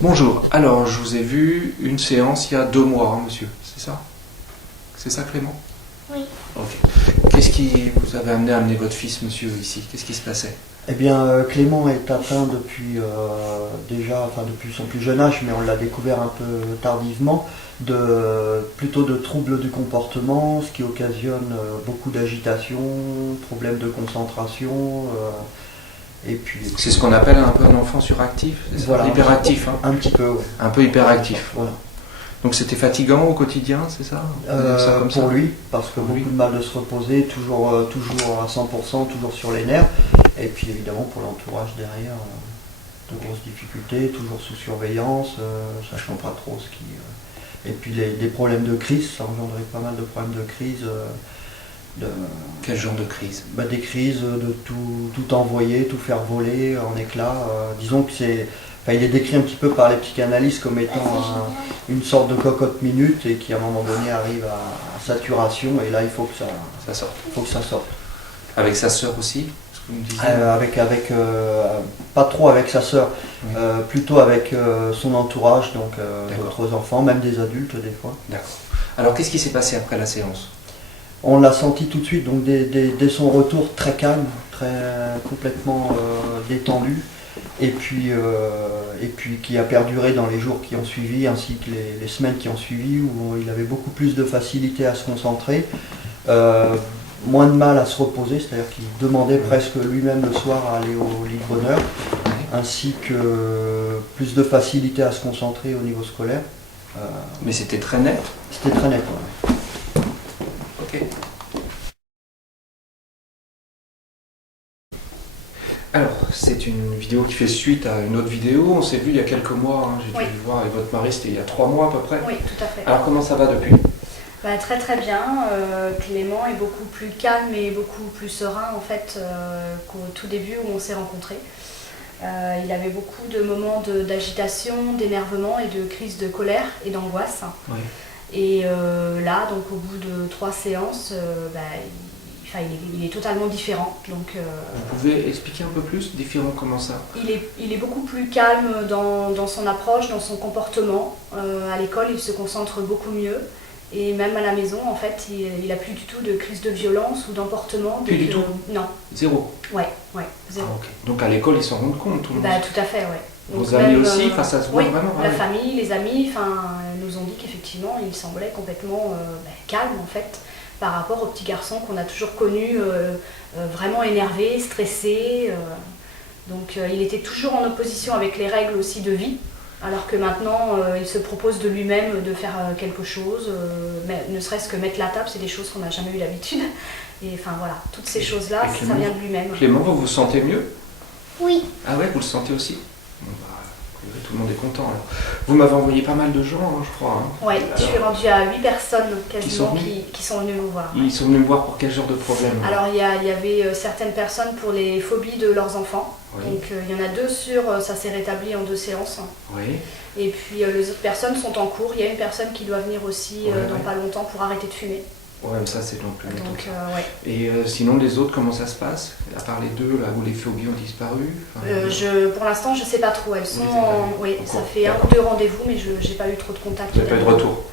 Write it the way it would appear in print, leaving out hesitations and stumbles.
Bonjour, alors je vous ai vu une séance il y a 2 mois, hein, monsieur, c'est ça? C'est ça, Clément? Oui. Ok. Qu'est-ce qui vous avait amené à amener votre fils, monsieur, ici? Qu'est-ce qui se passait? Eh bien, Clément est atteint depuis depuis son plus jeune âge, mais on l'a découvert un peu tardivement, plutôt de troubles du comportement, ce qui occasionne beaucoup d'agitation, problèmes de concentration, et puis... C'est ce qu'on appelle un peu un enfant suractif, c'est ça? Voilà, Hyperactif, hein? un petit peu, oui. Un peu hyperactif. Voilà. Donc c'était fatigant au quotidien, c'est ça? Ça comme pour ça lui, parce que beaucoup de mal de se reposer, toujours à 100%, toujours sur les nerfs. Et puis évidemment pour l'entourage derrière, de grosses difficultés, toujours sous surveillance, sachant pas trop ce qui... Et puis des problèmes de crise, ça engendrait pas mal de problèmes de crise. Quel genre de crise? Des crises de tout envoyer, tout faire voler en éclats. Disons que c'est... Enfin, il est décrit un petit peu par les psychanalystes comme étant une sorte de cocotte minute et qui à un moment donné arrive à saturation et là il faut que ça sorte. Faut que ça sorte. Avec sa sœur aussi, ce que vous me disiez? Pas trop avec sa sœur, Oui. Plutôt avec son entourage, donc d'autres enfants, même des adultes des fois. D'accord. Alors qu'est-ce qui s'est passé après la séance? On l'a senti tout de suite, donc dès son retour très calme, très complètement détendu. Et puis qui a perduré dans les jours qui ont suivi ainsi que les semaines qui ont suivi où il avait beaucoup plus de facilité à se concentrer, moins de mal à se reposer, c'est-à-dire qu'il demandait presque lui-même le soir à aller au lit de bonheur, ainsi que plus de facilité à se concentrer au niveau scolaire. Mais c'était très net? C'était très net, ouais. Ok. Alors, c'est une vidéo qui fait suite à une autre vidéo. On s'est vu il y a quelques mois, hein. J'ai dû le voir avec votre mari, c'était il y a 3 mois à peu près. Oui, tout à fait. Alors, comment ça va depuis? Très très bien. Clément est beaucoup plus calme et beaucoup plus serein en fait qu'au tout début où on s'est rencontrés. Il avait beaucoup de moments d'agitation, d'énervement et de crise de colère et d'angoisse. Oui. Et là, donc au bout de 3 séances, il est totalement différent. Donc, vous pouvez expliquer un peu plus? Différent, comment ça? il est beaucoup plus calme dans son approche, dans son comportement. À l'école, il se concentre beaucoup mieux. Et même à la maison, en fait, il n'a plus du tout de crise de violence ou d'emportement. Plus du tout? Non. Zéro? Ouais, zéro. Ah, okay. Donc à l'école, ils s'en rendent compte, tout le monde? Tout à fait, ouais. Donc, vos amis aussi, ça se voit vraiment? La famille, les amis, nous ont dit qu'effectivement, il semblait complètement calme, en fait, par rapport au petit garçon qu'on a toujours connu vraiment énervé, stressé. Donc il était toujours en opposition avec les règles aussi de vie. Alors que maintenant, il se propose de lui-même de faire quelque chose, ne serait-ce que mettre la table, c'est des choses qu'on n'a jamais eu l'habitude. Et enfin voilà, toutes ces choses-là, ça vient de lui-même. Clément, vous vous sentez mieux? Oui. Ah ouais, vous le sentez aussi? Bon, tout le monde est content alors. Vous m'avez envoyé pas mal de gens, hein, je crois. Hein. Oui, je suis rendue à 8 personnes quasiment qui sont venues me voir. Ils sont venus me voir pour quel genre de problème? Alors il y avait certaines personnes pour les phobies de leurs enfants. Oui. Donc il y en a 2 ça s'est rétabli en 2 séances. Oui. Et puis les autres personnes sont en cours. Il y a une personne qui doit venir aussi dans pas longtemps pour arrêter de fumer. Ouais, mais ça c'est donc plus longtemps. Ouais. Et sinon les autres, comment ça se passe? À part les 2 là où les phobies ont disparu? Pour l'instant je sais pas trop. Elles sont ça fait 1 ou 2 rendez-vous, mais j'ai pas eu trop de contact. Vous n'avez pas eu de retour?